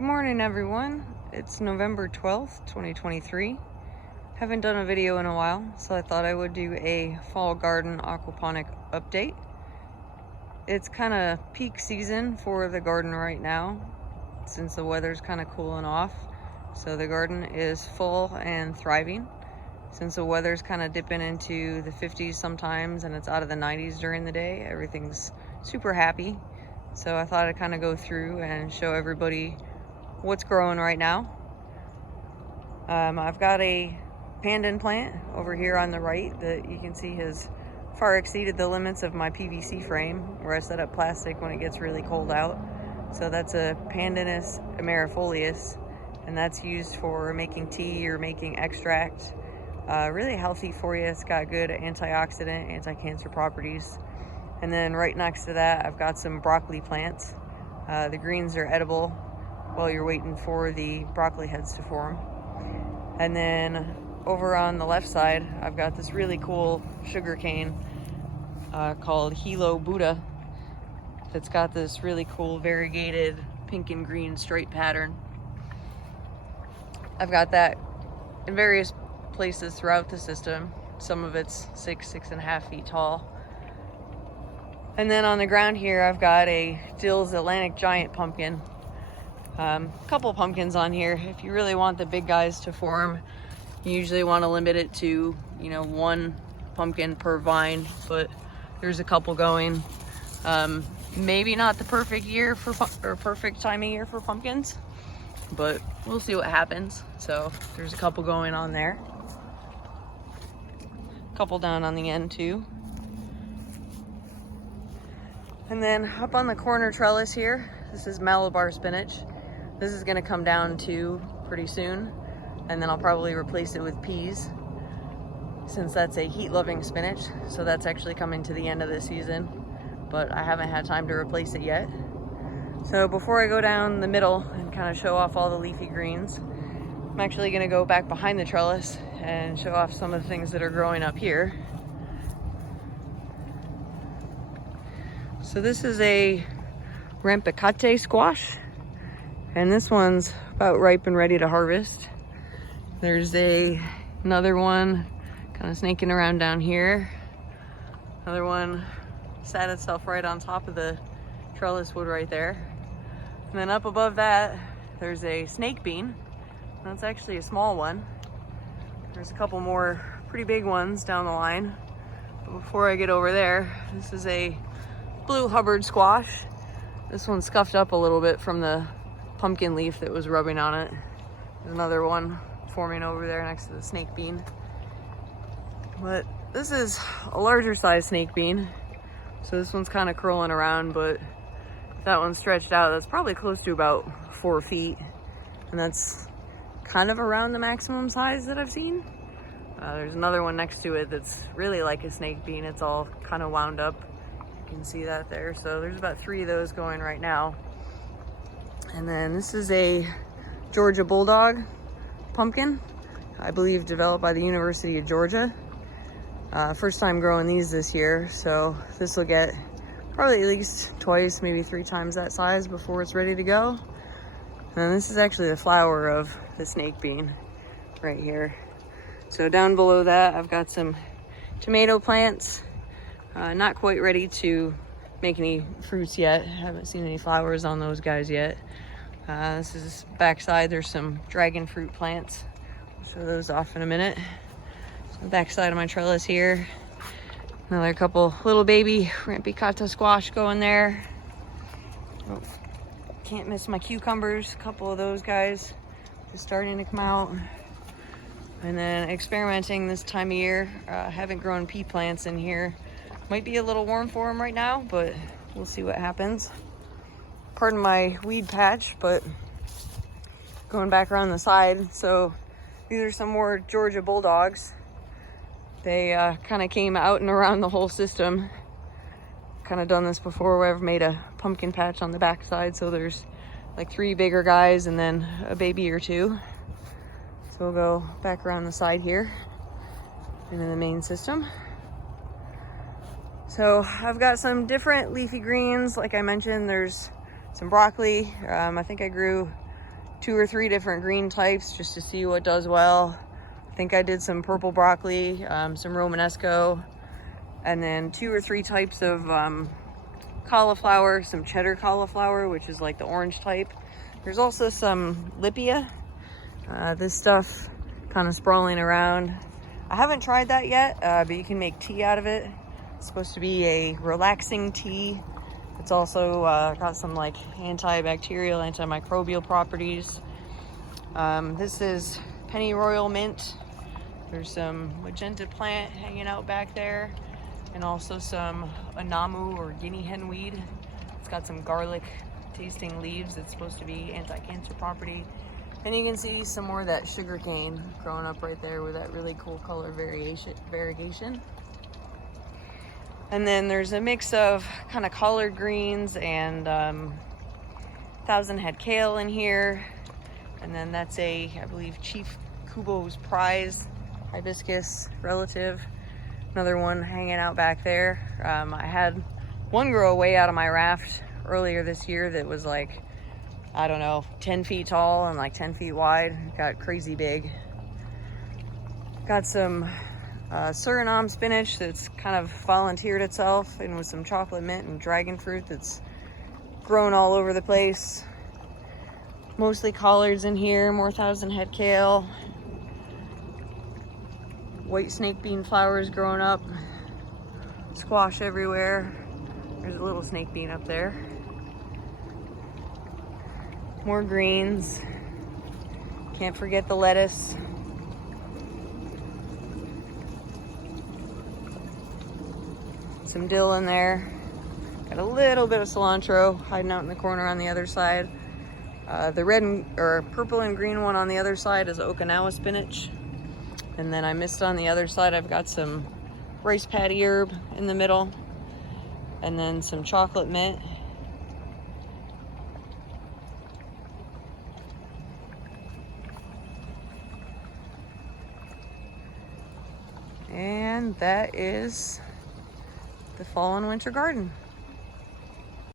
Good morning, everyone. It's November 12th, 2023. Haven't done a video in a while, so I thought I would do a fall garden aquaponic update. It's kind of peak season for the garden right now, since the weather's kind of cooling off. So the garden is full and thriving. Since the weather's kind of dipping into the 50s sometimes and it's out of the 90s during the day, everything's super happy. So I thought I'd kind of go through and show everybody what's growing right now. I've got a pandan plant over here on the right that you can see has far exceeded the limits of my PVC frame where I set up plastic when it gets really cold out. So that's a Pandanus amarifolius, and that's used for making tea or making extract. Really healthy for you. It's got good antioxidant, anti-cancer properties. And then right next to that, I've got some broccoli plants. The greens are edible while you're waiting for the broccoli heads to form. And then over on the left side, I've got this really cool sugar cane called Hilo Buddha that's got this really cool variegated pink and green stripe pattern. I've got that in various places throughout the system. Some of it's 6.5 feet tall. And then on the ground here, I've got a Dill's Atlantic Giant pumpkin. Couple pumpkins on here. If you really want the big guys to form, you usually want to limit it to, one pumpkin per vine, but there's a couple going. Maybe not the perfect year or perfect time of year for pumpkins, but we'll see what happens. So there's a couple going on there. A couple down on the end too. And then up on the corner trellis here, this is Malabar spinach. This is gonna come down too pretty soon, and then I'll probably replace it with peas since that's a heat-loving spinach. So that's actually coming to the end of the season, but I haven't had time to replace it yet. So before I go down the middle and kind of show off all the leafy greens, I'm actually gonna go back behind the trellis and show off some of the things that are growing up here. So this is a rampicate squash, and this one's about ripe and ready to harvest. There's another one kind of snaking around down here. Another one sat itself right on top of the trellis wood right there. And then up above that, there's a snake bean. That's actually a small one. There's a couple more pretty big ones down the line. But before I get over there, this is a blue Hubbard squash. This one's scuffed up a little bit from the pumpkin leaf that was rubbing on it. There's another one forming over there next to the snake bean. But this is a larger size snake bean. So this one's kind of curling around, but if that one's stretched out, that's probably close to about 4 feet. And that's kind of around the maximum size that I've seen. There's another one next to it that's really like a snake bean. It's all kind of wound up. You can see that there. So there's about 3 of those going right now. And then this is a Georgia Bulldog pumpkin, I believe developed by the University of Georgia. First time growing these this year, so this will get probably at least twice, maybe 3 times that size before it's ready to go. And this is actually the flower of the snake bean right here. So down below that, I've got some tomato plants. Not quite ready to make any fruits yet. Haven't seen any flowers on those guys yet. This is backside. There's some dragon fruit plants. I'll show those off in a minute. So backside of my trellis here. Another couple little baby rampicata squash going there. Oh, can't miss my cucumbers. A couple of those guys just starting to come out. And then experimenting this time of year. Haven't grown pea plants in here. Might be a little warm for them right now, but we'll see what happens. Pardon my weed patch, but going back around the side. So these are some more Georgia Bulldogs. They kind of came out and around the whole system. Kind of done this before where I've made a pumpkin patch on the back side. So there's like 3 bigger guys and then a baby or 2. So we'll go back around the side here into the main system. So I've got some different leafy greens. Like I mentioned, there's some broccoli. I think I grew 2 or 3 different green types just to see what does well. I think I did some purple broccoli, some Romanesco, and then 2 or 3 types of cauliflower, some cheddar cauliflower, which is like the orange type. There's also some Lipia. This stuff kind of sprawling around. I haven't tried that yet, but you can make tea out of it. It's supposed to be a relaxing tea. It's also got some like antibacterial, antimicrobial properties. This is pennyroyal mint. There's some magenta plant hanging out back there, and also some anamu or guinea hen weed. It's got some garlic tasting leaves. It's supposed to be anti-cancer property. And you can see some more of that sugar cane growing up right there with that really cool color variegation. And then there's a mix of kind of collard greens and 1,000-head kale in here. And then that's I believe, Chief Kubo's Prize hibiscus relative. Another one hanging out back there. I had one grow away out of my raft earlier this year that was like, I don't know, 10 feet tall and like 10 feet wide. It got crazy big. Got some Suriname spinach that's kind of volunteered itself, and with some chocolate mint and dragon fruit that's grown all over the place. Mostly collards in here, more 1,000-head kale. White snake bean flowers growing up. Squash everywhere. There's a little snake bean up there. More greens. Can't forget the lettuce. Some dill in there. Got a little bit of cilantro hiding out in the corner on the other side. The red or purple and green one on the other side is Okinawa spinach. And then I missed on the other side, I've got some rice paddy herb in the middle. And then some chocolate mint. And that is the fall and winter garden.